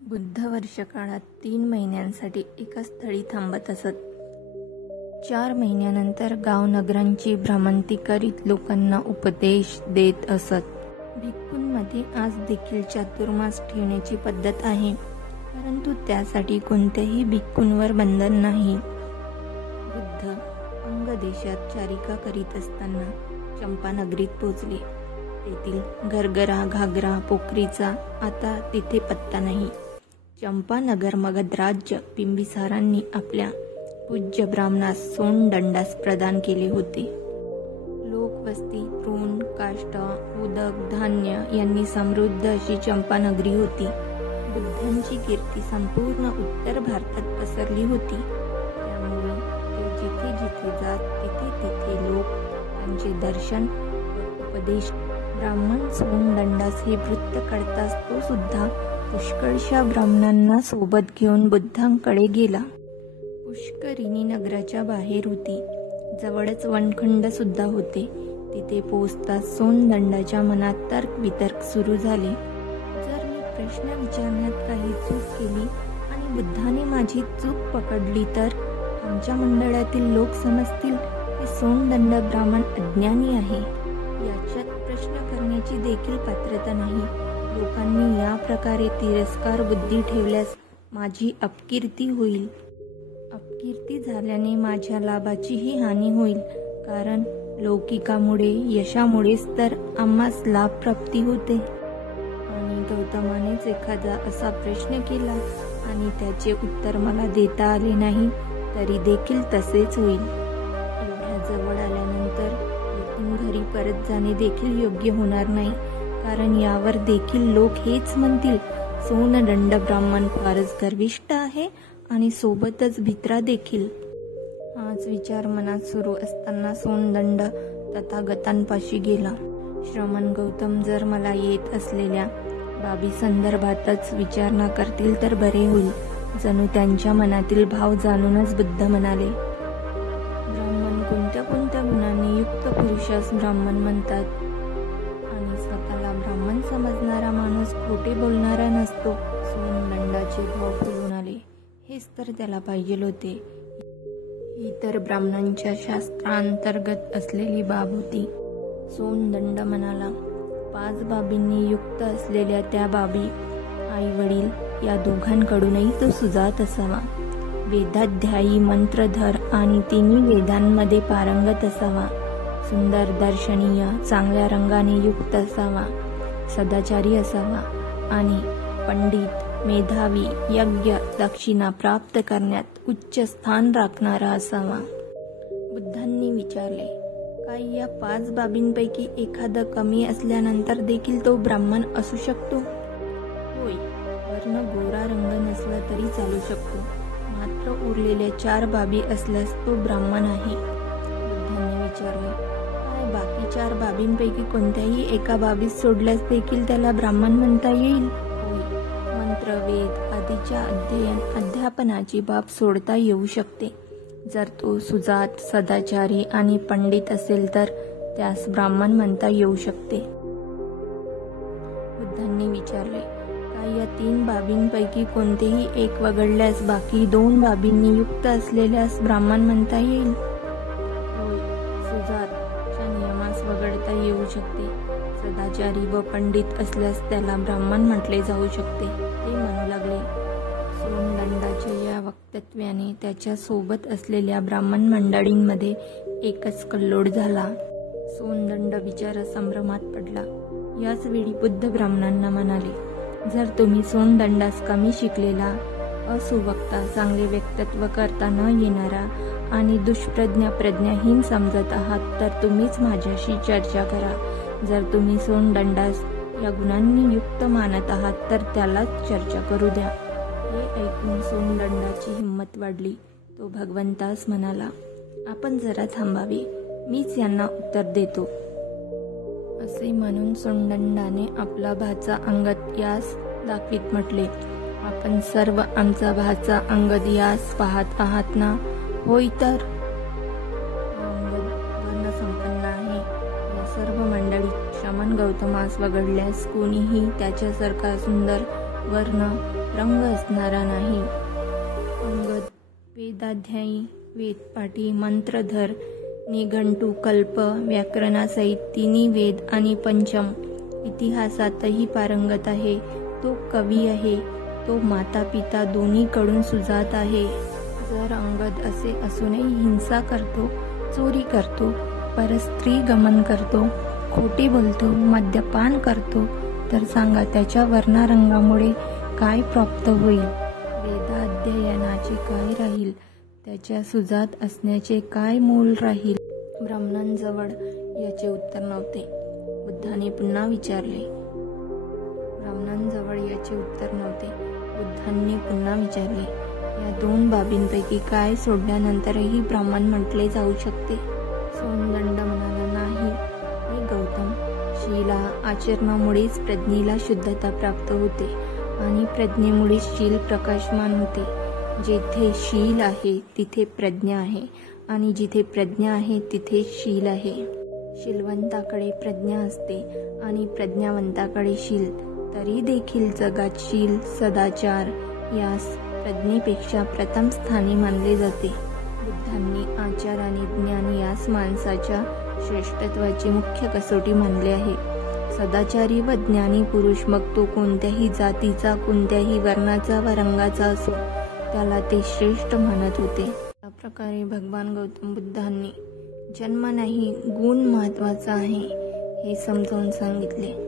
बुद्ध वर्षकाळात 3 महिन्यांसाठी एका स्थळी थांबत असत. 4 महिन्यानंतर गावनगरांची भ्रमंती करीत लोकांना उपदेश देत असत. भिक्खूंमध्ये आज देखील चातुर्मास ठेवण्याची पद्धत आहे, परंतु त्यासाठी कोणत्याही भिक्खूंवर बंधन नाही. बुद्ध अंग देशात चारिका करीत असताना चंपानगरीत पोचले. तेथील गरगरा घागरा पोखरीचा आता तिथे पत्ता नाही. चंपानगर मगध राज्य बिंबिसारांनी आपल्या पूज्य ब्राह्मणास सोंडंडास प्रदान केले होते. लोकवस्ती, तृण, काष्ठ, उदक, धान्य यांनी समृद्ध अशी चंपानगरी होती. बुद्धांची कीर्ती संपूर्ण उत्तर भारतात पसरली होती. त्यामुळे ते जिथे जिथे जात तिथे तिथे लोक त्यांचे दर्शन व उपदेश. ब्राह्मण सोंडंडास हे वृत्त कळताच तो सुद्धा पुष्कळशा ब्राह्मणांना सोबत घेऊन बुद्धांकडे गेला. पुष्करिणी नगराच्या बाहेर होती. जवळच वनखंड सुद्धा होते. तिथे पोहोचताच सोंडंडाच्या मनात तर्क वितर्क सुरू झाले. जर मी प्रश्न विचारण्यात काही चूक केली आणि बुद्धाने माझी चूक पकडली तर आमच्या मंडळातील लोक समजतील की सोंडंड ब्राह्मण अज्ञानी आहे. याच्यात प्रश्न करण्याची देखील पात्रता नाही. लोकांनी या प्रकारे तिरस्कार बुद्धी ठेवल्यास माझी अपकीर्ती होईल. अपकीर्ती झाल्याने माझ्या लाभाचीही हानी होईल, कारण लौकिकामुळे यशामुळेच तर आम्हास लाभ प्राप्ती होते. आणि गौतमानेच एखादा असा प्रश्न केला आणि त्याचे उत्तर मला देता आले नाही तरी देखील तसेच होईल. एवढ्या जवळ आल्यानंतर येथून घरी परत जाणे देखील योग्य होणार नाही, कारण यावर देखील लोक हेच म्हणतील, सोंडंड ब्राह्मण फारच गर्विष्ठ आहे आणि सोबतच भित्रा देखील. हाच विचार मनात सुरू असताना सोंडंड तथागतांपाशी गेला. श्रमण गौतम जर मला येत असलेल्या बाबी संदर्भातच विचारणा करतील तर बरे होईल. जणू त्यांच्या मनातील भाव जाणूनच बुद्ध म्हणाले, ब्राह्मण कोणत्या कोणत्या गुणांनी युक्त पुरुषास ब्राह्मण म्हणतात. आणि स्वतःला ब्राह्मण समजणारा माणूस खोटे बोलणारा नसतो. सोंडंडाचे भाव फुलून आले. हेच तर त्याला पाहिजे होते. ही तर ब्राह्मणांच्या शास्त्रांतर्गत असलेली बाब होती. सोंडंड म्हणाला, 5 बाबींनी युक्त असलेल्या त्या बाबी आई वडील या दोघांकडूनही तो सुजात असावा. वेदाध्यायी मंत्रधर आणि 3 वेदांमध्ये पारंगत असावा. सुंदर दर्शनीय चांगल्या रंगाने युक्त असावा. सदाचारी असावा आणि पंडित मेधावी यज्ञ दक्षिणा प्राप्त करण्यात उच्च स्थान राखणारा असावा. बुद्धांनी विचारले, काही या 5 बाबींपैकी एखादं कमी असल्यानंतर देखील तो ब्राह्मण असू शकतो? होय, वर्ण गोरा रंग नसला तरी चालू शकतो. मात्र उरलेल्या 4 बाबी असल्यास तो ब्राह्मण आहे. बुद्धांनी विचारले, काय बाकी 4 बाबींपैकी कोणत्याही एका बाबीस सोडल्यास देखील त्याला ब्राह्मण म्हणता येईल? मंत्र वेद आदीच्या अध्यापनाची बाब सोडता येऊ शकते. जर तो सुजात सदाचारी आणि पंडित असेल तर त्यास ब्राह्मण म्हणता येऊ शकते. बुद्धांनी विचारले, काय या 3 बाबींपैकी कोणतेही एक वगळल्यास बाकी 2 बाबींनी युक्त असलेल्यास ब्राह्मण म्हणता येईल? होय, सुजातच्या नियमास वगळता येऊ शकते. सदाचारी व पंडित असल्यास त्याला ब्राह्मण म्हटले जाऊ शकते. ते म्हणू लागले. सोंडंडाच्या या वक्तव्याने त्याच्या सोबत असलेल्या ब्राह्मण मंडळींमध्ये एकच कल्लोळ झाला. सोंडंड विचारसंभ्रमात पडला. याच वेळी बुद्ध ब्राह्मणांना म्हणाले, जर तुम्ही सोंडंडास कमी शिकलेला, असुवक्ता, चांगले व्यक्तित्व करता न येणारा आणि दुष्प्रज्ञा प्रज्ञाहीन समजत आहात तर तुम्हीच माझ्याशी चर्चा करा. जर तुम्ही सोंडंडास या गुणांनी युक्त मानत आहात तर त्यालाच चर्चा करू द्या. हे ऐकून सोंडंडाची हिंमत वाढली. तो भगवंतास म्हणाला, आपण जरा थांबावे, मीच यांना उत्तर देतो. असे म्हणून सोंडंडाने आपला भाचा अंगद यास दाखवीत म्हटले, आपण सर्व आमचा भाचा अंगद यास पाहत आहात ना? होय तर. अंगद वर्णसंपन्न आहे. या सर्व मंडळीत श्रमण गौतमास वगळल्यास कोणीही त्याच्यासारखा सुंदर वर्ण रंग असणारा नाही. अंगद वेदाध्यायी, वेदपाठी, मंत्रधर, निघंटू, कल्प, व्याकरणासहित तिन्ही वेद आणि पंचम इतिहासातही पारंगत आहे. तो कवी आहे. तो माता पिता दोन्हीकडून सुजात आहे. जर अंगद असे असूनही हिंसा करतो, चोरी करतो, परस्त्री गमन करतो, खोटे बोलतो, मद्यपान करतो, तर सांगा त्याच्या वर्णरंगामुळे काय प्राप्त होईल? वेदाध्ययनाचे काय राहील? त्याच्या सुजात असण्याचे काय मोल राहील? ब्राह्मणांजवळ याचे उत्तर नव्हते. बुद्धाने पुन्हा विचारले. ब्राह्मणांजवळ याचे उत्तर नव्हते. बुद्धांनी पुन्हा विचारले. या दोन बाबींपैकी काय सोडल्यानंतरही ब्राह्मण म्हटले जाऊ शकते? सोनदंड म्हणाला, नाही. हे गौतम, शीला आचरणामुळेच प्रज्ञेला शुद्धता प्राप्त होते आणि प्रज्ञेमुळे शील प्रकाशमान होते. जेथे शील आहे तिथे प्रज्ञा आहे आणि जिथे प्रज्ञा आहे तिथे शील आहे. शीलवंताकडे प्रज्ञा असते आणि प्रज्ञावंताकडे शील. तरी देखील जगात शील, सदाचार यास प्रज्ञेपेक्षा प्रथम स्थानी मानले जाते. बुद्धांनी आचार आणि ज्ञान यास माणसाच्या श्रेष्ठत्वाची मुख्य कसोटी मानले आहे. सदाचारी व ज्ञानी पुरुष मग तो कोणत्याही जातीचा, कोणत्याही वर्णाचा व रंगाचा असो, त्याला ते श्रेष्ठ मानत होते. या प्रकारे भगवान गौतम बुद्धांनी जन्म नाही, गुण महत्त्वाचा आहे हे समजावून सांगितले.